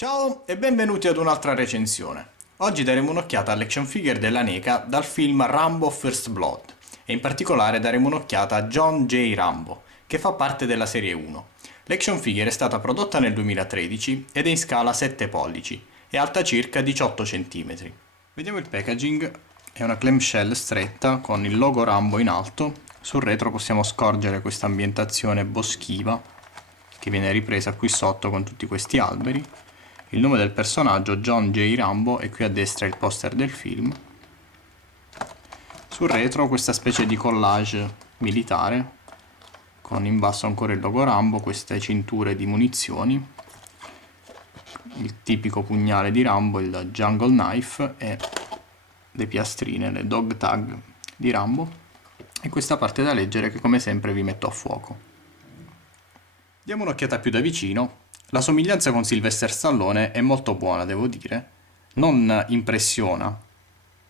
Ciao e benvenuti ad un'altra recensione. Oggi daremo un'occhiata all'action figure della NECA dal film Rambo First Blood e in particolare daremo un'occhiata a John J. Rambo, che fa parte della serie 1. L'action figure è stata prodotta nel 2013 ed è in scala 7 pollici e alta circa 18 cm. Vediamo il packaging, è una clamshell stretta con il logo Rambo in alto. Sul retro possiamo scorgere questa ambientazione boschiva che viene ripresa qui sotto con tutti questi alberi. Il nome del personaggio, John J. Rambo, e qui a destra il poster del film. Sul retro questa specie di collage militare, con in basso ancora il logo Rambo, queste cinture di munizioni, il tipico pugnale di Rambo, il Jungle Knife, e le piastrine, le dog tag di Rambo, e questa parte da leggere che come sempre vi metto a fuoco. Diamo un'occhiata più da vicino. La somiglianza con Sylvester Stallone è molto buona, devo dire. Non impressiona,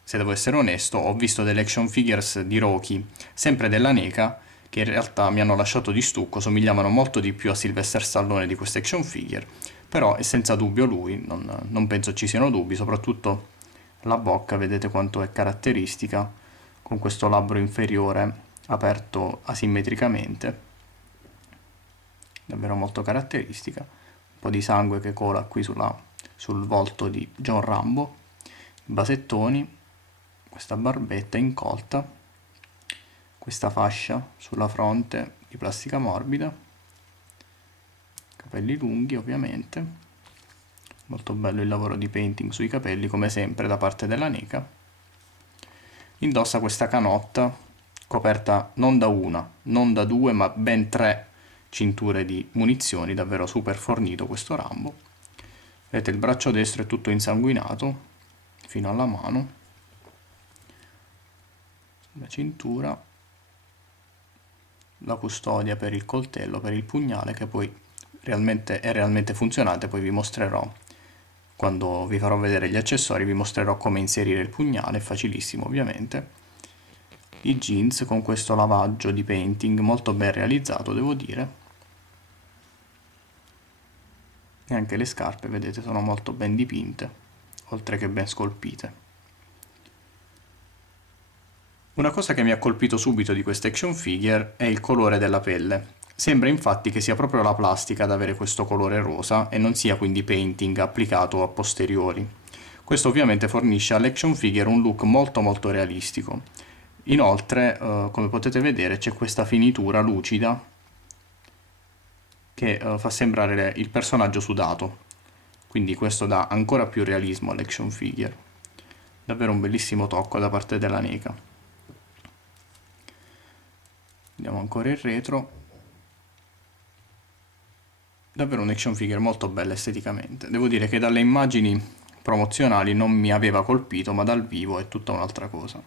se devo essere onesto. Ho visto delle action figures di Rocky, sempre della NECA, che in realtà mi hanno lasciato di stucco, somigliavano molto di più a Sylvester Stallone di queste action figure, però è senza dubbio lui, non penso ci siano dubbi, soprattutto la bocca, vedete quanto è caratteristica, con questo labbro inferiore aperto asimmetricamente, davvero molto caratteristica. Un po' di sangue che cola qui sul volto di John Rambo, basettoni, questa barbetta incolta, questa fascia sulla fronte di plastica morbida, capelli lunghi ovviamente, molto bello il lavoro di painting sui capelli come sempre da parte della NECA. Indossa questa canotta coperta non da una, non da due, ma ben tre cinture di munizioni, davvero super fornito questo Rambo. Vedete il braccio destro è tutto insanguinato fino alla mano, la cintura, la custodia per il coltello, per il pugnale, che poi è realmente funzionante. Poi vi mostrerò, quando vi farò vedere gli accessori, vi mostrerò come inserire il pugnale, è facilissimo ovviamente. I jeans con questo lavaggio di painting molto ben realizzato, devo dire. E anche le scarpe, vedete, sono molto ben dipinte, oltre che ben scolpite. Una cosa che mi ha colpito subito di questa action figure è il colore della pelle. Sembra infatti che sia proprio la plastica ad avere questo colore rosa e non sia quindi painting applicato a posteriori. Questo ovviamente fornisce all'action figure un look molto realistico. Inoltre, come potete vedere, c'è questa finitura lucida che fa sembrare il personaggio sudato, quindi questo dà ancora più realismo all'action figure. Davvero un bellissimo tocco da parte della NECA. Vediamo ancora il retro. Davvero un action figure molto bella esteticamente. Devo dire che dalle immagini promozionali non mi aveva colpito, ma dal vivo è tutta un'altra cosa.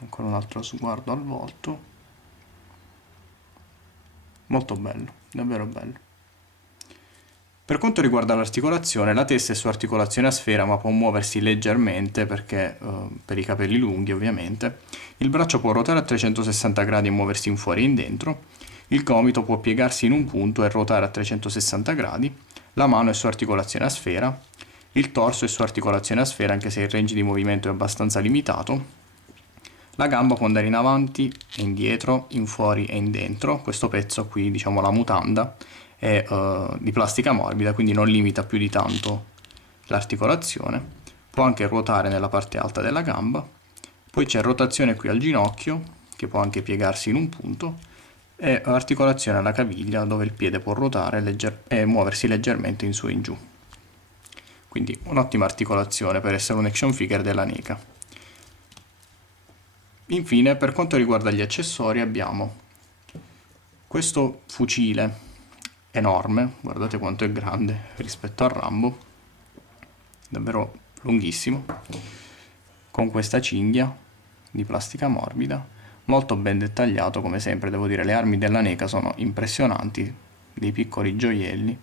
Ancora un altro sguardo al volto. Molto bello, davvero bello. Per quanto riguarda l'articolazione, la testa è su articolazione a sfera ma può muoversi leggermente perché per i capelli lunghi ovviamente. Il braccio può ruotare a 360 gradi e muoversi in fuori e in dentro. Il gomito può piegarsi in un punto e ruotare a 360 gradi. La mano è su articolazione a sfera. Il torso è su articolazione a sfera anche se il range di movimento è abbastanza limitato. La gamba può andare in avanti e indietro, in fuori e in dentro. Questo pezzo qui, diciamo la mutanda, è di plastica morbida, quindi non limita più di tanto l'articolazione. Può anche ruotare nella parte alta della gamba. Poi c'è rotazione qui al ginocchio, che può anche piegarsi in un punto, e articolazione alla caviglia, dove il piede può ruotare e muoversi leggermente in su e in giù. Quindi un'ottima articolazione per essere un action figure della NECA. Infine, per quanto riguarda gli accessori, abbiamo questo fucile enorme, guardate quanto è grande rispetto al Rambo, davvero lunghissimo, con questa cinghia di plastica morbida, molto ben dettagliato come sempre. Devo dire, le armi della NECA sono impressionanti, dei piccoli gioielli.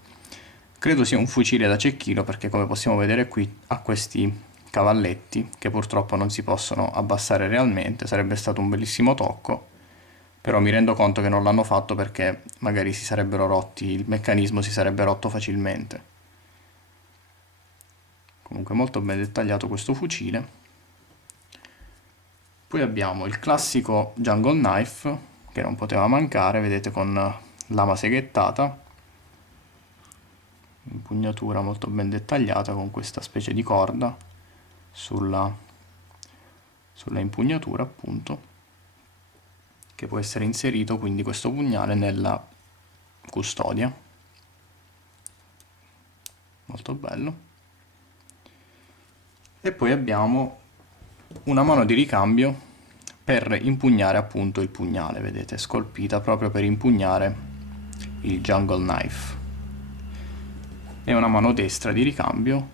Credo sia un fucile da cecchino perché, come possiamo vedere qui, ha questi cavalletti che purtroppo non si possono abbassare realmente. Sarebbe stato un bellissimo tocco, però mi rendo conto che non l'hanno fatto perché magari si sarebbero rotti, il meccanismo si sarebbe rotto facilmente. Comunque molto ben dettagliato questo fucile. Poi abbiamo il classico Jungle Knife, che non poteva mancare, vedete, con lama seghettata, impugnatura molto ben dettagliata con questa specie di corda sulla impugnatura, appunto, che può essere inserito quindi questo pugnale nella custodia. Molto bello. E poi abbiamo una mano di ricambio per impugnare appunto il pugnale, vedete, scolpita proprio per impugnare il Jungle Knife. E una mano destra di ricambio,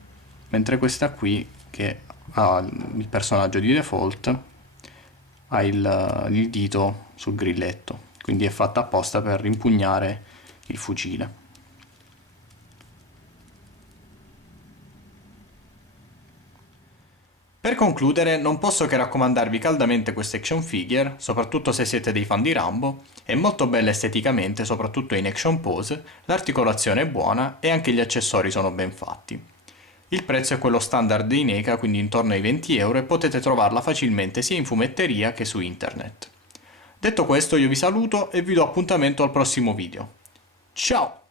mentre questa qui, che ha il personaggio di default, ha il dito sul grilletto, quindi è fatta apposta per impugnare il fucile. Per concludere, non posso che raccomandarvi caldamente questa action figure, soprattutto se siete dei fan di Rambo. È molto bella esteticamente, soprattutto in action pose, l'articolazione è buona e anche gli accessori sono ben fatti. Il prezzo è quello standard di NECA, quindi intorno ai 20 euro, e potete trovarla facilmente sia in fumetteria che su internet. Detto questo, io vi saluto e vi do appuntamento al prossimo video. Ciao!